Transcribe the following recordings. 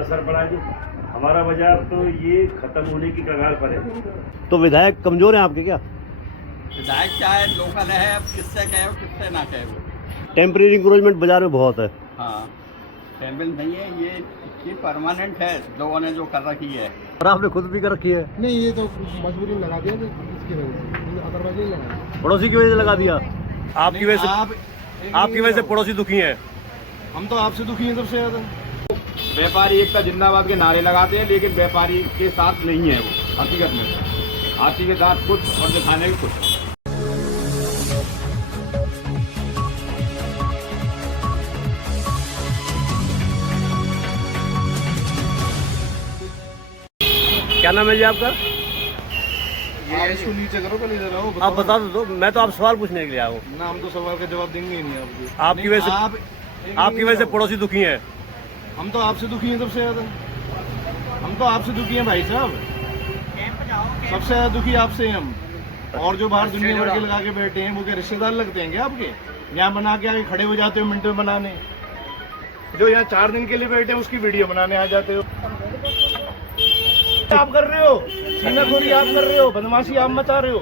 असर पड़ा जी। हमारा बाजार तो ये खत्म होने की कगार पर है। तो विधायक कमजोर हैं आपके क्या? विधायक क्या है, लोकल है, अब किससे कहे वो किससे ना कहे वो। टेम्परेरी इंक्रोचमेंट बाजार में बहुत है। हाँ, टेम्पल नहीं है ये परमानेंट है, लोगों ने जो कर रखी है। और आपने खुद भी कर रखी है? नहीं, ये तो मजबूरी में लगा दिया इसकी वजह से, अदरवाइज नहीं लगा। पड़ोसी की वजह से लगा दिया? आपकी वजह से? आपकी वजह से पड़ोसी दुखी हैं? हम तो आपसे दुखी हैं सबसे ज्यादा। व्यापारी एकता जिंदाबाद के नारे लगाते हैं, लेकिन व्यापारी के साथ नहीं है वो हकीकत में। हाथी के साथ कुछ और दिखाने के कुछ। क्या नाम है जी आपका? ये इसको नीचे करो, पहले इधर आओ। आप बता दो, मैं तो आप सवाल पूछने के लिए आया हूँ। ना, हम तो सवाल का जवाब देंगे ही नहीं आपको। आपकी वजह से आपकी वजह से पड़ोसी दुखी हैं? हम तो आपसे दुखी हैं सबसे ज्यादा। हम तो आपसे दुखी हैं भाई साहब, सबसे ज्यादा दुखी आपसे हैं हम। और जो बाहर दुनिया भर के लगा के बैठे हैं वो क्या रिश्तेदार लगते हैं क्या आपके? यहाँ बना के आके खड़े हो जाते हो मिनट में बनाने। जो यहाँ 4 दिन के लिए बैठे हैं उसकी वीडियो बनाने आ जाते हो। आप कर रहे हो, सीनाखोरी आप कर रहे हो, बदमाशी आप मचा रहे हो,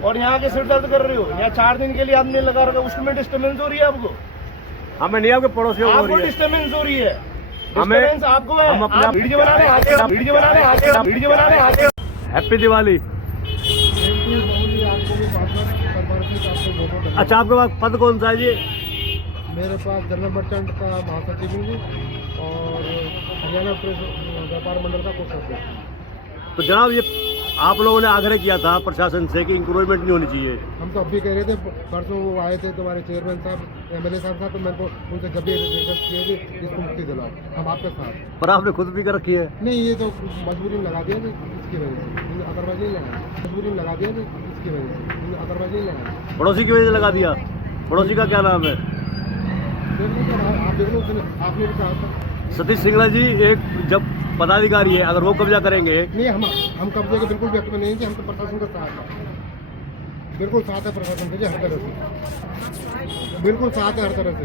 और यहाँ के सिर दर्द कर रहे हो। यहाँ 4 दिन के लिए आदमी लगा रखा, उसमें डिस्टर्बेंस हो रही है आपको। हमें नहीं, आपके पड़ोसियों को हो आपको रही है। डिस्टर्बेंस हो रही है। हमें डिस्टर्बेंस आपको है। हम अपना आप वीडियो बनाने आते हो, वीडियो बनाने आते हो, वीडियो बनाने आते हो। हैप्पी दिवाली। अच्छा, आपके पास पद कौन सा है जी? मेरे पास जनरल मर्चेंट का महासचिव हूँ जी, और हरियाणा प्रेस व्यापार मंडल का कोषाध्यक्ष। तो जनाब, ये आप लोगों ने आग्रह किया था प्रशासन से कि इंक्रोचमेंट नहीं होनी चाहिए। हम तो अभी कह रहे थे, परसों वो आए थे तुम्हारे चेयरमैन साहब, एमएलए साहब, तो मैं तो उनसे जब भी रिक्वेस्ट किए थे इसको मुक्ति दिलाओ, हम आपके साथ। पर आपने खुद भी कर रखी है? नहीं, ये तो मजबूरी में लगा दिया इसकी वजह से, अदरवाइज नहीं लगा। मजबूरी में लगा दिया इसकी वजह से, अदरवाइज नहीं लगा। पड़ोसी की वजह से लगा दिया? पड़ोसी का क्या नाम है? आप देख लो, आपने भी कहा था। सतीश सिंगला जी एक जब पदाधिकारी है, अगर वो कब्जा करेंगे। नहीं, हम कब्जे के बिल्कुल व्यक्त नहीं कि हम तो प्रशासन का साथ है, बिल्कुल साथ है प्रशासन के जी, हर तरह से बिल्कुल साथ है, हर तरह से।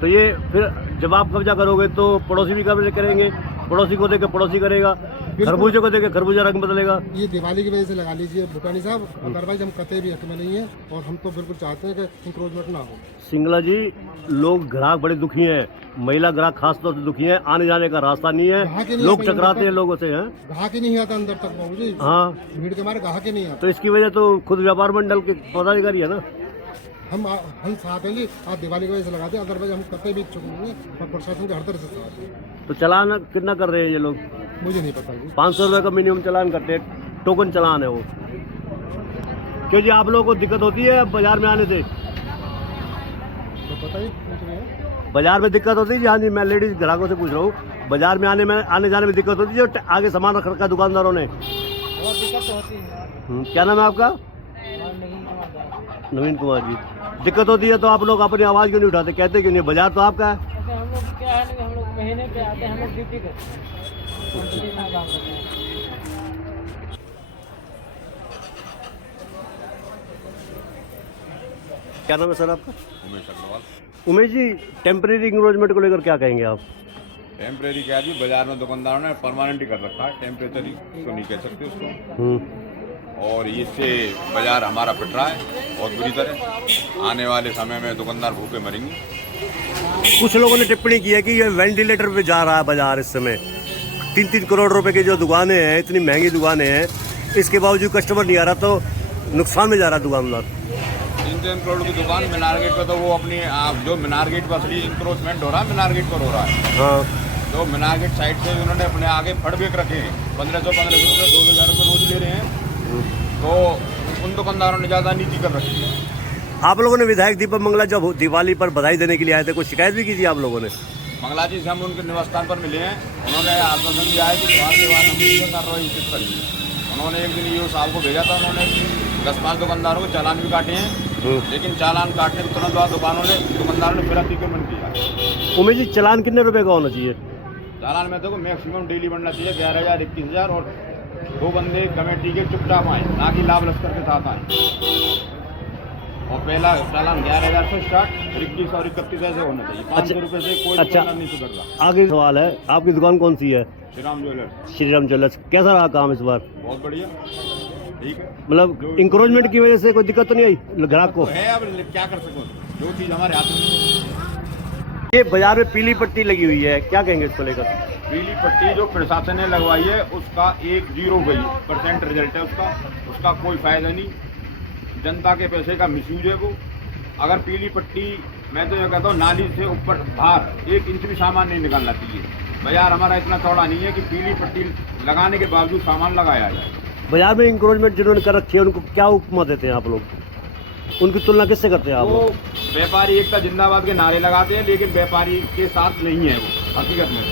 तो ये फिर जब आप कब्जा करोगे तो पड़ोसी भी कब्जा करेंगे, पड़ोसी को देके पड़ोसी करेगा, खरबूजे को देके खरबूजा रंग बदलेगा। ये दिवाली की वजह से लगा लीजिए भूटानी साहब, अदरवाइज हम कतई भी हक में नहीं है, और हम तो बिल्कुल चाहते हैं कि इंक्रोचमेंट ना हो। सिंगला जी, लोग ग्राहक बड़े दुखी हैं, महिला ग्राहक खास तौर से दुखी हैं, आने जाने का रास्ता नहीं है, लोग टकराते हैं लोगों से। हैं ग्राहक ही नहीं आता अंदर तक बाबू जी। हाँ, भीड़ के मारे ग्राहक ही नहीं आता। तो इसकी वजह तो खुद व्यापार मंडल के पदाधिकारी है ना। हम साथ हैं जी, आप दिवाली की वजह से लगाते हैं, अदरवाइज हम कतई भी इच्छुक नहीं है, और प्रशासन के हर तरह से साथ है। तो चालान कितना कर रहे हैं ये लोग? मुझे नहीं पता जी। 500 रुपये का मिनिमम चालान करते हैं, टोकन चालान है वो। क्यों जी, आप लोगों को दिक्कत होती है बाजार में आने से? तो बताइए, पूछ रहे हैं। बाजार में दिक्कत होती है जी? हाँ जी, मैं लेडीज ग्राहकों से पूछ रहा हूँ, बाजार में आने जाने में दिक्कत होती है जो आगे सामान रख रखा दुकानदारों ने? बहुत दिक्कत होती है। क्या नाम है आपका? नवीन कुमार जी। दिक्कत होती है तो आप लोग अपनी आवाज़ क्यों नहीं उठाते, कहते क्यों नहीं? बाजार तो आपका है। हम लोग क्या है, हम लोग महीने पे आते हैं, हम लोग ड्यूटी करते हैं, कंपनी में काम करते हैं। क्या नाम है सर आपका? उमेश अग्रवाल। उमेश जी, टेम्परेरी इंक्रोचमेंट को लेकर क्या कहेंगे आप? टेम्परेरी क्या जी, बाजार में दुकानदारों ने परमानेंट ही कर रखा है, टेम्परेरी तो नहीं कह सकते उसको। और इससे बाजार हमारा पिट रहा है बहुत बुरी तरह। आने वाले समय में दुकानदार भूखे मरेंगे। कुछ लोगों ने टिप्पणी की है कि ये वेंटिलेटर पे जा रहा है बाजार इस समय। 3-3 करोड़ रुपए की जो दुकानें हैं, इतनी महंगी दुकानें हैं, इसके बावजूद कस्टमर नहीं आ रहा, तो नुकसान में जा रहा है दुकानदार। 3-3 करोड़ की दुकान मीनार गेट पर, तो वो अपनी जो मीनार गेट पर असली इंक्रोचमेंट हो रहा है, मीनार गेट पर हो रहा है। हाँ, तो मीनार गेट साइड से उन्होंने अपने आगे फड़ बेच रखे हैं, 1500 रुपये 2000 रुपये रोज ले रहे हैं। तो उन दुकानदारों ने ज़्यादा नीति कर रखी है। आप लोगों ने विधायक दीपक मंगला जब दिवाली पर बधाई देने के लिए आए थे, कुछ शिकायत भी की थी आप लोगों ने? मंगला जी से हम उनके निवास स्थान पर मिले हैं, उन्होंने आश्वासन दिया है कि त्योहार के बाद हम इस पर कार्रवाई उचित करेंगे। उन्होंने एक दिन ये साहब को भेजा था, उन्होंने 10-5 दुकानदारों को चालान भी काटे हैं, लेकिन चालान काटने के तुरंत बाद दुकानदारों ने फिर अतिक्रमण किया। उमेश जी, चालान कितने रुपए का होना चाहिए? चालान में देखो मैक्सिमम डेली बनना चाहिए 11,000 21,000, और 2 बंदे कमेटी के चुपचाप आए, ना कि लाभ लश्कर के साथ आए। और पहला चालान 11,000 से स्टार्ट, 21 और 31 ऐसे होना चाहिए। 500 रुपये से कोई अच्छा। दुकानदार नहीं सुधर रहा। आगे सवाल है, आपकी दुकान कौन सी है? Shri Ram jewellers Shri Ram jewellers. कैसा रहा काम इस बार? बहुत बढ़िया, ठीक है। मतलब इंक्रोचमेंट की वजह से कोई दिक्कत तो नहीं आई ग्राहक को? तो है, अब क्या कर सको, जो चीज़ हमारे हाथ में नहीं है। ये बाजार में पीली पट्टी लगी हुई है, क्या कहेंगे इसको लेकर? पीली पट्टी जो प्रशासन ने लगवाई है उसका 0% रिजल्ट है उसका कोई फायदा नहीं। जनता के पैसे का मिसयूज है वो। अगर पीली पट्टी, मैं तो ये कहता हूँ नाली से ऊपर बाहर 1 इंच भी सामान नहीं निकालना चाहिए। बाजार हमारा इतना चौड़ा नहीं है कि पीली पट्टी लगाने के बावजूद सामान लगाया जाए। बाजार में इंक्रोचमेंट जिन्होंने कर रखी है उनको क्या उपमा देते हैं आप लोग? उनकी तुलना किससे करते हैं आप वो लोग? व्यापारी एकता जिंदाबाद के नारे लगाते हैं, लेकिन व्यापारी के साथ नहीं है वो हकीकत में।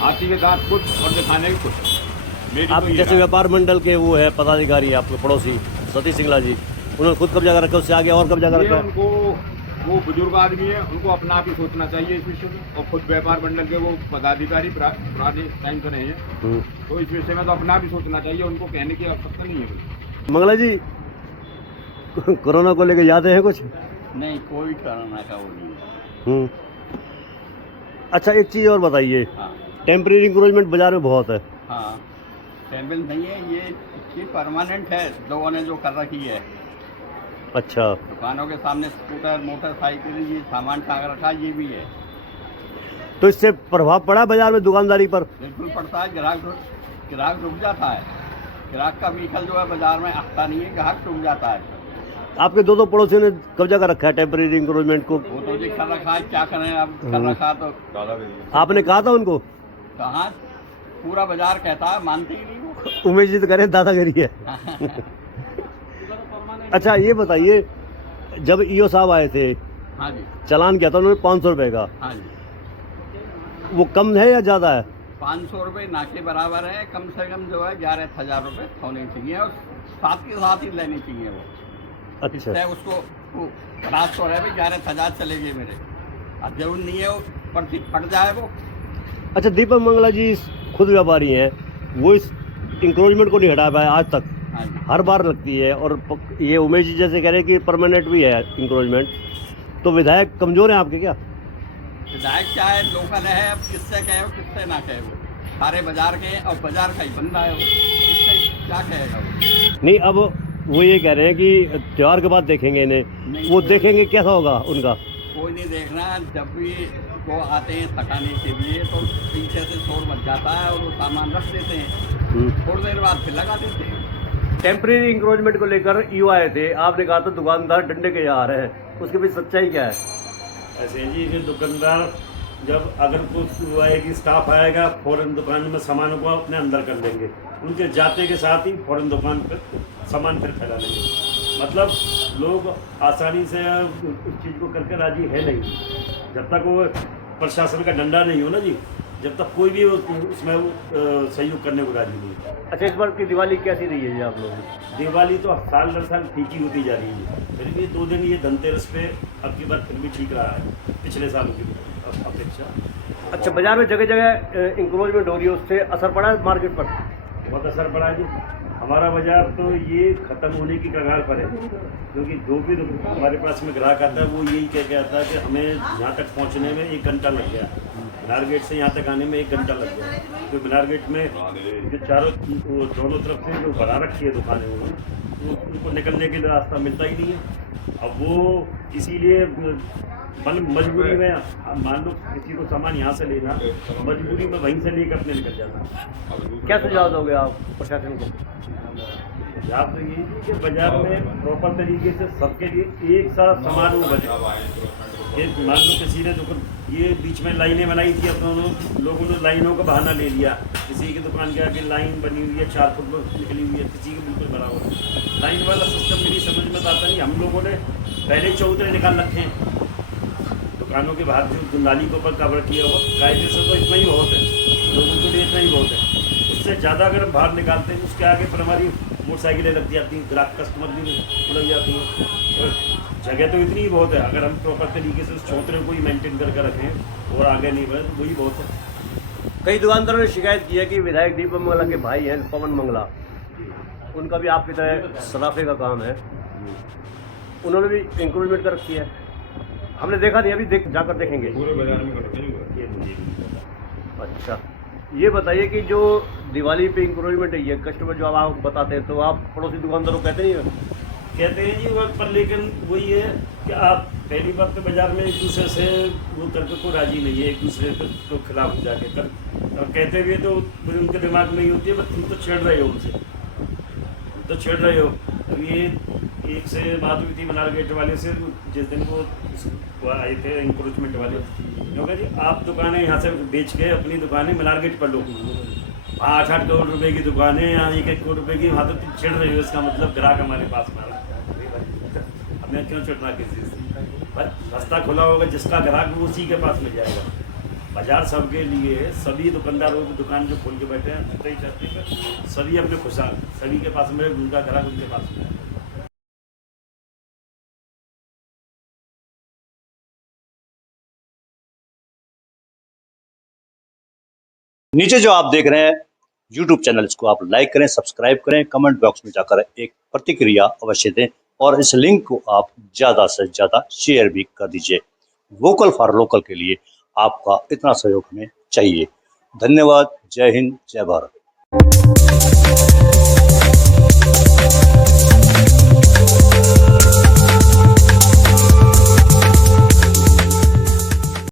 हाथी के दांत कुछ और दिखाने के कुछ। मेरी आप तो ये जैसे राय है। व्यापार मंडल के वो है पदाधिकारी आपके पड़ोसी सतीश सिंगला जी, उन्होंने खुद कब्जा कर रखा है, उससे आगे और कब्जा कर ये रखा है। उनको, वो बुजुर्ग आदमी है, उनको अपना आप ही सोचना चाहिए इस विषय में। और खुद व्यापार मंडल के वो पदाधिकारी पुराने टाइम से नहीं है, तो इस विषय में तो अपना भी सोचना चाहिए, उनको कहने की आवश्यकता नहीं है कोई। मंगला जी, कोरोना को लेकर यादें हैं कुछ? नहीं, कोई कोरोना का वो नहीं है। हम्म। अच्छा, एक चीज़ और बताइए, हाँ टेम्परेरी इंक्रोचमेंट बाजार में बहुत है। हाँ, टेबल नहीं है ये परमानेंट है, लोगों ने जो कर रखी है। अच्छा, दुकानों के सामने स्कूटर, मोटरसाइकिल, ये सामान टांग रखा है, ये भी है। तो इससे प्रभाव पड़ा बाजार में दुकानदारी पर? बिल्कुल पड़ता है, ग्राहक रुक जाता है। ग्राहक का व्हीकल जो है बाजार में आता नहीं है, ग्राहक रुक जाता है। आपके दो पड़ोसियों ने कब्जा कर रखा है टेम्परेरी इंक्रोचमेंट को। वो तो जी कर रखा है, क्या करें अब, कर रखा तो आपने कहा था उनको? कहाँ, पूरा बाजार कहता है, मानते ही नहीं वो। उमेश जी तो कह रहे हैं दादागिरी है। अच्छा, ये बताइए, जब ईओ साहब आए थे, हाँ जी, चालान किया था उन्होंने 500 रुपये का, हाँ जी। वो कम है या ज़्यादा है? 500 रुपये ना के बराबर है। कम से कम जो है 11,000 रुपये होने चाहिए, और साथ के साथ ही लेनी चाहिए वो। अच्छा, इससे उसको रात तो रहे भाई 11,000 चले गए मेरे, अब जरूर नहीं है वो पर्ची फट जाए वो। अच्छा, दीपक मंगला जी खुद व्यापारी हैं, वो इस इंक्रोचमेंट को नहीं हटा पाए आज तक। हाँ जी, हर बार लगती है, और ये उमेश जी जैसे कह रहे हैं कि परमानेंट भी है इंक्रोचमेंट, तो विधायक कमज़ोर हैं आपके क्या? विधायक क्या है, लोकल है, अब किससे कहे वो, किससे ना कहे वो। सारे बाजार के हैं और बाजार का ही बंदा है वो, किससे क्या कहेगा वो। नहीं, अब वो ये कह रहे हैं कि त्यौहार के बाद देखेंगे इन्हें, नहीं, वो देखेंगे कैसा होगा उनका। कोई नहीं देखना, जब भी वो आते हैं थकाने के लिए तो पीछे से शोर मच जाता है और वो सामान रख देते हैं, थोड़ी देर बाद फिर लगा देते हैं। टेम्परेरी इंक्रोचमेंट को लेकर ईओ आए थे, आपने कहा था दुकानदार डंडे के आ रहे हैं, उसके पीछे सच्चाई क्या है? ऐसे जी, जो दुकानदार जब अगर कुछ आएगी, स्टाफ आएगा, फौरन दुकान में सामानों को अपने अंदर कर लेंगे, उनके जाते के साथ ही फौरन दुकान पर सामान फिर फैला लेंगे। मतलब लोग आसानी से उस चीज़ को करके राजी है नहीं, जब तक वो प्रशासन का डंडा नहीं हो ना जी, जब तक कोई भी उसमें सहयोग करने को राजी नहीं। अच्छा, इस बार की दिवाली कैसी रही है जी आप लोगों की? दिवाली तो साल दर साल ठीक ही होती जा रही है, फिर भी 2 दिन ये धनतेरस पे अब की बार फिर भी ठीक रहा है पिछले सालों की अपेक्षा। अच्छा, बाजार में जगह जगह इंक्रोचमेंट हो रही है, उससे असर पड़ा है मार्केट पर? बहुत असर पड़ा है जी। हमारा बाजार तो ये ख़त्म होने की कगार पर है, क्योंकि जो भी हमारे पास में ग्राहक आता है वो यही कह के आता है कि हमें यहाँ तक पहुँचने में 1 घंटा लग गया, मीनार गेट से यहाँ तक आने में 1 घंटा लग गया। तो मीनार गेट में जो दोनों तरफ से जो बना रखी है दुकानें, उनको निकलने के लिए रास्ता मिलता ही नहीं है। अब वो इसीलिए मजबूरी में, मान लो किसी को सामान यहाँ से लेना, मजबूरी में वहीं से लेकर अपने निकल जाना। क्या सुझाव दोगे आप प्रशासन को? सुझाव तो यही थी कि बाजार में प्रॉपर तरीके से सबके लिए एक साथ सामान वो बचे। ये मान लो किसी ने ये बीच में लाइनें बनाई थी, अपने लोगों ने लाइनों का बहाना ले लिया, किसी की दुकान के आगे लाइन बनी हुई है 4 फुट में निकली हुई है, किसी के बिल्कुल बराबर है। लाइन वाला सिस्टम मेरी समझ में आता नहीं। हम लोगों ने पहले चौतरे निकाल रखे हैं दुकानों के बाहर, जो नाली के ऊपर कवर किया हुआ, कायदे से तो इतना ही बहुत है, लोगों के लिए इतना ही बहुत है। उससे ज़्यादा अगर हम बाहर निकालते हैं, उसके आगे पर हमारी मोटरसाइकिलें लग जाती हैं, ग्राहक कस्टमर भी लग जाती हैं, तो जगह तो इतनी ही बहुत है। अगर हम प्रॉपर तरीके से उस चौतरे को ही मेंटेन करके रखें और आगे नहीं बढ़े तो वही बहुत है। कई दुकानदारों ने शिकायत की है कि विधायक दीपक मंगला के भाई हैं पवन मंगला, उनका भी आपकी तरह सराफे का काम है, उन्होंने भी इंक्रीमेंट कर रखी है। हमने देखा नहीं, अभी जाकर देखेंगे। पूरे बाजार में करते हैं। ये मुझे भी नहीं पता। अच्छा, ये बताइए कि जो दिवाली पे इंक्रीमेंट है, ये कस्टमर जो अब आपको बताते हैं, तो आप पड़ोसी दुकानदारों को कहते नहीं हो? कहते हैं जी वो, पर लेकिन वही है कि आप पहली बात तो बाजार में एक दूसरे से वो करके को राजी नहीं है, एक दूसरे के खिलाफ जाके कर और कहते हुए तो उनके दिमाग में ही होती है, बस तुम तो छेड़ रहे हो उनसे, तुम तो छेड़ रहे हो। अब ये एक से बात हुई थी मनार गेट वाले से, जिस दिन वो आए थे इंक्रोचमेंट वाले, क्योंकि जी आप दुकानें यहाँ से बेच के अपनी दुकानें मनार गेट पर लो, 8-8 करोड़ रुपए की दुकान है, यहाँ 1-1 करोड़ रुपए की, वहाँ तो तुम छिड़ रहे हो। इसका मतलब ग्राहक हमारे पास में हमें क्यों छिड़ना किसी से? बस रास्ता खुला होगा, जिसका ग्राहक वो उसी के पास में जाएगा। बाजार सबके लिए है, सभी दुकानदारों की दुकान जो खोल के बैठे हैं सही चाहते हैं, सभी अपने खुशहाल, सभी के पास में उनका ग्राहक उनके पास में है। नीचे जो आप देख रहे हैं YouTube चैनल, इसको आप लाइक करें, सब्सक्राइब करें, कमेंट बॉक्स में जाकर एक प्रतिक्रिया अवश्य दें और इस लिंक को आप ज़्यादा से ज़्यादा शेयर भी कर दीजिए। वोकल फॉर लोकल के लिए आपका इतना सहयोग हमें चाहिए। धन्यवाद। जय हिंद, जय भारत।